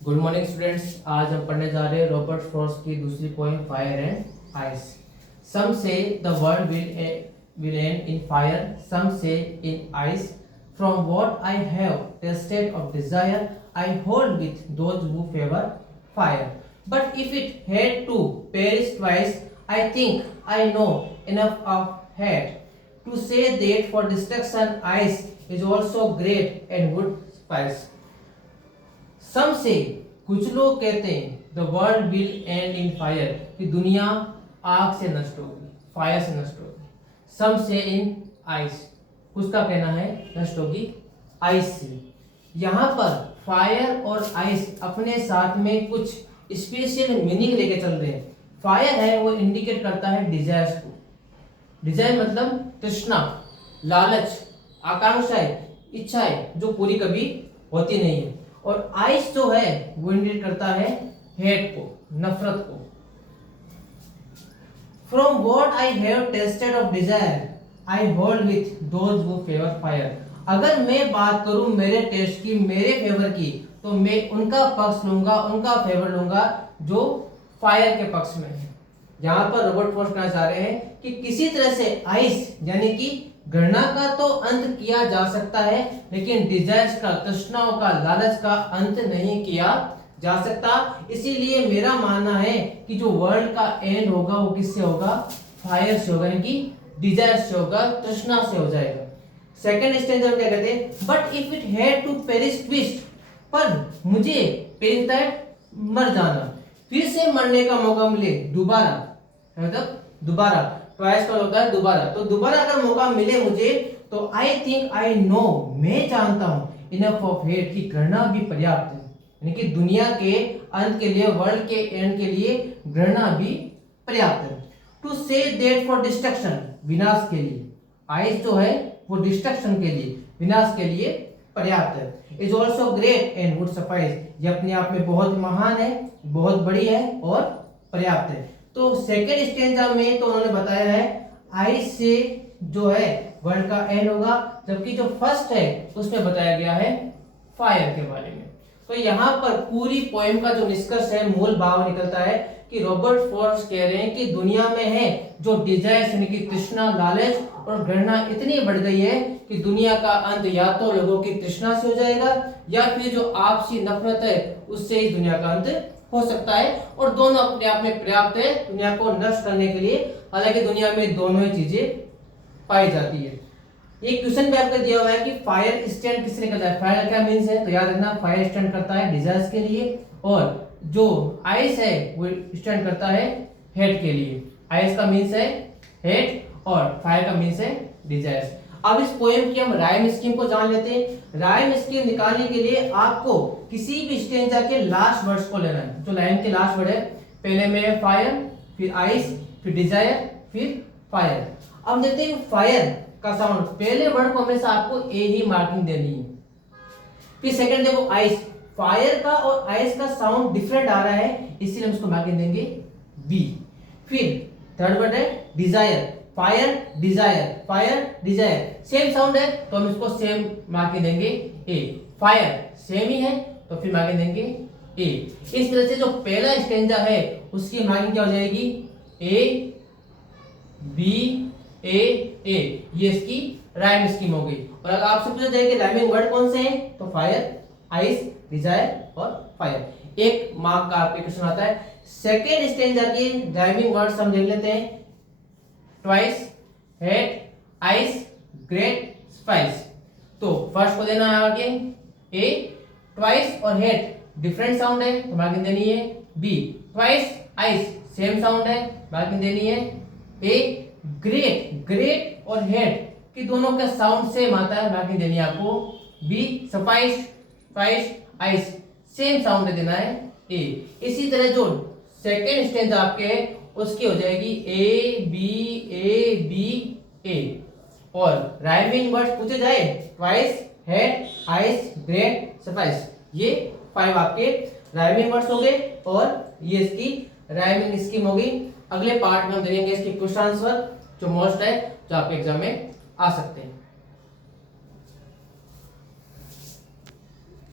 Good morning students. आज हम पढ़ने जा रहे हैं रॉबर्ट फ्रॉस्ट की दूसरी पोएम फायर एंड आइस। सम से the world will end in fire, some say in ice. From what I have tasted of desire, I hold with those who favor fire. But if it had to perish twice, I think I know enough of hate to say that for destruction ice is also great and would suffice. Some say, कुछ लोग कहते हैं the world will and in fire, कि दुनिया आग से नष्ट होगी, फायर से नष्ट होगी। सम से इन आइस, कुछ का कहना है नष्ट होगी आइस से। यहाँ पर फायर और आइस अपने साथ में कुछ स्पेशल मीनिंग लेके चल रहे हैं। फायर है वो इंडिकेट करता है डिजायर्स को। डिजायर मतलब तृष्णा, लालच, आकांक्षाएं, इच्छाएं जो पूरी कभी होती नहीं है। और आइस जो है वो इंडिकेट करता है हेट को, नफरत को। From what I have tested of desire I hold with those who favour fire. अगर मैं बात करूं मेरे टेस्ट की, मेरे फेवर की, तो मैं उनका पक्ष लूंगा, उनका फेवर लूंगा जो फायर के पक्ष में है। यहाँ पर रॉबर्ट फ्रॉस्ट कहना चाह रहे हैं कि किसी तरह से आइस यानी कि घृणा का तो अंत किया जा सकता है, लेकिन डिजायर्स का, तृष्णाओं का, लालच का अंत नहीं किया जा सकता। इसीलिए मेरा मानना है कि जो वर्ल्ड का एंड होगा वो किससे होगा? फायर से होगा, यानी कि डिजायर से होगा, तृष्णा से हो जाएगा। सेकंड स्टेंजा में क्या कहते हैं? But if it had to perish twice, पर मुझे मर जाना, फिर से मरने का मौका मिले, दोबारा, मतलब दोबारा, ट्वाइस का होता है दोबारा, तो दोबारा अगर मौका मिले मुझे, तो आई थिंक आई नो, मैं जानता हूं, इनफ ऑफ हेट, की घृणा भी पर्याप्त है। यानी कि दुनिया के अंत के लिए, वर्ल्ड के एंड के लिए घृणा भी पर्याप्त है। To say that for destruction, विनाश के लिए, आइस जो है वो डिस्ट्रक्शन के लिए, विनाश के लिए पर्याप्त है। Is also great and would suffice, ये अपने आप में बहुत महान है, बहुत बड़ी है और पर्याप्त है। तो सेकेंड स्टेंजा में तो उन्होंने बताया है आइस से जो है वर्ल्ड का एंड होगा, जबकि जो फर्स्ट है उसमें बताया गया है फायर के बारे में। तो यहाँ पर पूरी पोएम का जो निष्कर्ष है, मूल भाव निकलता है कि रॉबर्ट फ्रॉस्ट कह रहे हैं कि दुनिया में है जो डिजायर्स यानी कि तृष्णा, लालच और घृणा इतनी बढ़ गई है कि दुनिया का अंत या तो लोगों की तृष्णा से हो जाएगा, या फिर जो आपसी नफरत है उससे ही दुनिया का अंत हो सकता है। और दोनों अपने आप में पर्याप्त है दुनिया को नष्ट करने के लिए। हालांकि दुनिया में दोनों ही चीजें पाई जाती है। एक क्वेश्चन भी आपको दिया हुआ है कि फायर स्टैंड किसने करता है? फायर का क्या मीन्स है? तो याद रखना, फायर स्टैंड करता है डिजायर्स के लिए, और जो आइस है वो स्टैंड करता है हेट के लिए। आइस का मीन्स है हेट और फायर का मीन्स है डिजायर्स। अब इस पोएम की हम राइम स्कीम को जान लेते हैं। राइम स्कीम निकालने के लिए आपको किसी भी स्टेंजा के लास्ट वर्ड्स को लेना है। जो लाइन के लास्ट वर्ड है, पहले में फायर, फिर आइस, फिर डिजायर, फिर फायर। अब देखते हैं फायर का साउंड, पहले वर्ड को हमेशा आपको ए ही मार्किंग देनी है। फिर सेकंड देखो आइस, फायर का और आइस का साउंड डिफरेंट आ रहा है, इसीलिए हम इसको मार्किंग देंगे बी। फिर थर्ड वर्ड है desire, fire desire, fire desire, same sound है तो हम इसको सेम मार्किंग देंगे ए। फायर सेम ही है तो फिर मार्किंग देंगे ए। इस तरह से जो पहला स्टेंजा है उसकी मार्किंग क्या हो जाएगी? ए बी ए ए, ये इसकी राइम स्कीम हो गई। और अगर आपसे पूछा जाए कि राइमिंग वर्ड कौन से हैं, तो फायर, आइस, डिजायर और फायर। एक मार्क का आपके क्वेश्चन आता है। सेकेंड स्टेंजा की राइमिंग वर्ड्स हम देख लेते हैं। Twice, hate, ice, great, spice. तो फर्स्ट को देना है आगे ए। ट्वाइस और हेट डिफरेंट साउंड है तो मार्किंग देनी है B. Twice, ice same sound है, मार्किंग देनी है ए। ग्रेट, ग्रेट और हेट कि दोनों का साउंड सेम आता है, मार्किंग देनी है आपको B. Suffice, twice, ice same sound देना है ए। इसी तरह जो सेकेंड स्टेंजा आपके है उसकी हो जाएगी ए बी ए। और राइमिंग वर्ड्स पूछे जाए twice, hate, ice, great, suffice, ये 5 आपके राइमिंग वर्ड्स हो गए और ये इसकी राइमिंग स्कीम हो गई। अगले पार्ट में हम देखेंगे इसके क्वेश्चन आंसर जो मोस्ट है, जो आपके एग्जाम में आ सकते हैं।